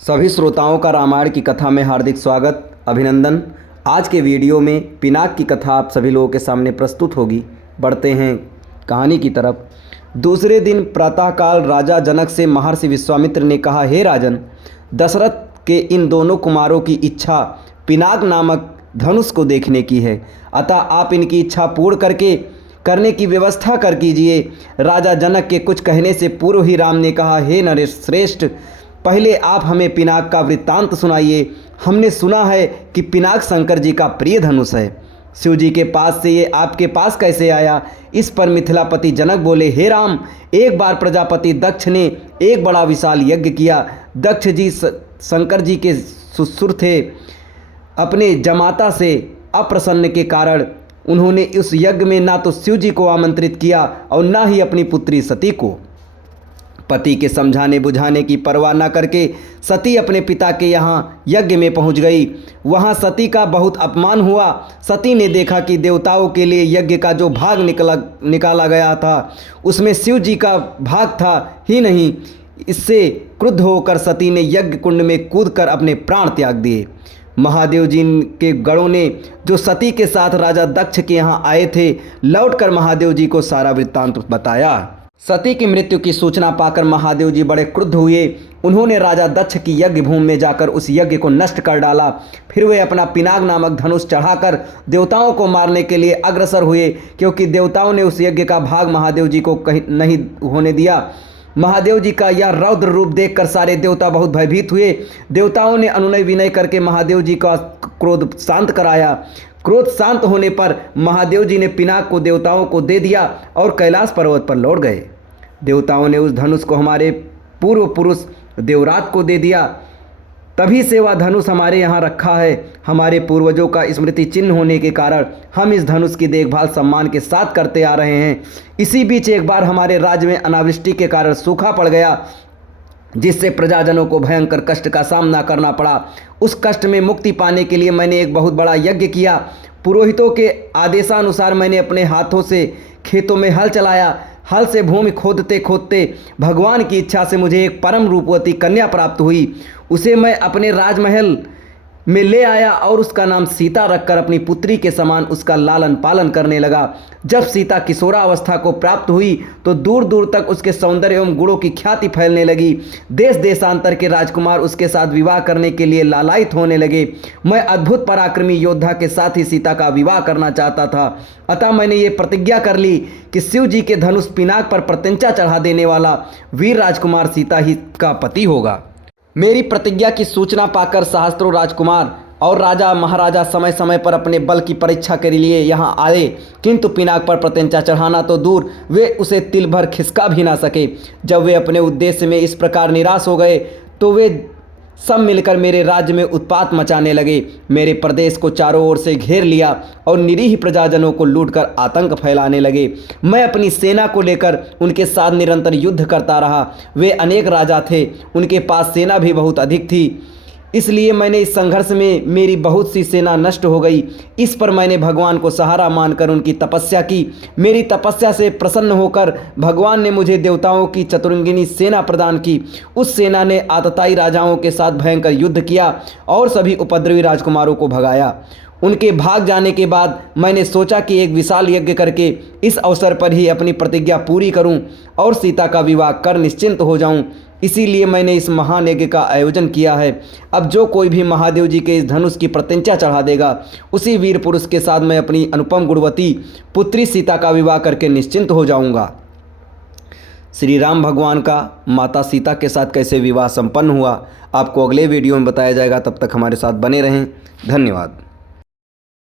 सभी श्रोताओं का रामायण की कथा में हार्दिक स्वागत अभिनंदन। आज के वीडियो में पिनाक की कथा आप सभी लोगों के सामने प्रस्तुत होगी। बढ़ते हैं कहानी की तरफ। दूसरे दिन प्रातःकाल राजा जनक से महर्षि विश्वामित्र ने कहा, हे राजन, दशरथ के इन दोनों कुमारों की इच्छा पिनाक नामक धनुष को देखने की है, अतः आप इनकी इच्छा पूर्ण करने की व्यवस्था कर कीजिए। राजा जनक के कुछ कहने से पूर्व ही राम ने कहा, हे नरेश श्रेष्ठ, पहले आप हमें पिनाक का वृत्तांत सुनाइए। हमने सुना है कि पिनाक शंकर जी का प्रिय धनुष है। शिव जी के पास से ये आपके पास कैसे आया? इस पर मिथिलापति जनक बोले, हे राम, एक बार प्रजापति दक्ष ने एक बड़ा विशाल यज्ञ किया। दक्ष जी शंकर जी के ससुर थे। अपने जमाता से अप्रसन्न के कारण उन्होंने उस यज्ञ में ना तो शिव जी को आमंत्रित किया और ना ही अपनी पुत्री सती को। पति के समझाने बुझाने की परवाह न करके सती अपने पिता के यहाँ यज्ञ में पहुँच गई। वहाँ सती का बहुत अपमान हुआ। सती ने देखा कि देवताओं के लिए यज्ञ का जो भाग निकाला गया था उसमें शिव जी का भाग था ही नहीं। इससे क्रुद्ध होकर सती ने यज्ञ कुंड में कूदकर अपने प्राण त्याग दिए। महादेव जी के गणों ने जो सती के साथ राजा दक्ष के यहाँ आए थे, लौटकर महादेव जी को सारा वृत्तांत बताया। सती की मृत्यु की सूचना पाकर महादेव जी बड़े क्रुद्ध हुए। उन्होंने राजा दक्ष की यज्ञ भूमि में जाकर उस यज्ञ को नष्ट कर डाला। फिर वे अपना पिनाक नामक धनुष चढ़ाकर देवताओं को मारने के लिए अग्रसर हुए, क्योंकि देवताओं ने उस यज्ञ का भाग महादेव जी को कहीं नहीं होने दिया। महादेव जी का यह रौद्र रूप देखकर सारे देवता बहुत भयभीत हुए। देवताओं ने अनुनय विनय करके महादेव जी का क्रोध शांत कराया। क्रोध शांत होने पर महादेव जी ने पिनाक को देवताओं को दे दिया और कैलाश पर्वत पर लौट गए। देवताओं ने उस धनुष को हमारे पूर्व पुरुष देवरात को दे दिया। तभी से वह धनुष हमारे यहाँ रखा है। हमारे पूर्वजों का स्मृति चिन्ह होने के कारण हम इस धनुष की देखभाल सम्मान के साथ करते आ रहे हैं। इसी बीच एक बार हमारे राज्य में अनावृष्टि के कारण सूखा पड़ गया, जिससे प्रजाजनों को भयंकर कष्ट का सामना करना पड़ा। उस कष्ट में मुक्ति पाने के लिए मैंने एक बहुत बड़ा यज्ञ किया। पुरोहितों के आदेशानुसार मैंने अपने हाथों से खेतों में हल चलाया। हल से भूमि खोदते खोदते भगवान की इच्छा से मुझे एक परम रूपवती कन्या प्राप्त हुई। उसे मैं अपने राजमहल में ले आया और उसका नाम सीता रखकर अपनी पुत्री के समान उसका लालन पालन करने लगा। जब सीता किशोरावस्था को प्राप्त हुई तो दूर दूर तक उसके सौंदर्य एवं गुणों की ख्याति फैलने लगी। देश देशांतर के राजकुमार उसके साथ विवाह करने के लिए लालायित होने लगे। मैं अद्भुत पराक्रमी योद्धा के साथ ही सीता का विवाह करना चाहता था। अतः मैंने ये प्रतिज्ञा कर ली कि शिव जी के धनुष पिनाक पर प्रत्यंचा चढ़ा देने वाला वीर राजकुमार सीता ही का पति होगा। मेरी प्रतिज्ञा की सूचना पाकर सहस्त्रों राजकुमार और राजा महाराजा समय समय पर अपने बल की परीक्षा के लिए यहाँ आए, किंतु पिनाक पर प्रत्यंचा चढ़ाना तो दूर, वे उसे तिल भर खिसका भी ना सके। जब वे अपने उद्देश्य में इस प्रकार निराश हो गए तो वे सब मिलकर मेरे राज्य में उत्पात मचाने लगे। मेरे प्रदेश को चारों ओर से घेर लिया और निरीह प्रजाजनों को लूटकर आतंक फैलाने लगे। मैं अपनी सेना को लेकर उनके साथ निरंतर युद्ध करता रहा। वे अनेक राजा थे, उनके पास सेना भी बहुत अधिक थी, इसलिए मैंने इस संघर्ष में मेरी बहुत सी सेना नष्ट हो गई। इस पर मैंने भगवान को सहारा मानकर उनकी तपस्या की। मेरी तपस्या से प्रसन्न होकर भगवान ने मुझे देवताओं की चतुरंगिनी सेना प्रदान की। उस सेना ने आतताई राजाओं के साथ भयंकर युद्ध किया और सभी उपद्रवी राजकुमारों को भगाया। उनके भाग जाने के बाद मैंने सोचा कि एक विशाल यज्ञ करके इस अवसर पर ही अपनी प्रतिज्ञा पूरी करूं और सीता का विवाह कर निश्चिंत हो जाऊं। इसीलिए मैंने इस महान यज्ञ का आयोजन किया है। अब जो कोई भी महादेव जी के इस धनुष की प्रत्यंचा चढ़ा देगा, उसी वीर पुरुष के साथ मैं अपनी अनुपम गुणवती पुत्री सीता का विवाह करके निश्चिंत हो जाऊंगा। श्री राम भगवान का माता सीता के साथ कैसे विवाह संपन्न हुआ, आपको अगले वीडियो में बताया जाएगा। तब तक हमारे साथ बने रहें। धन्यवाद।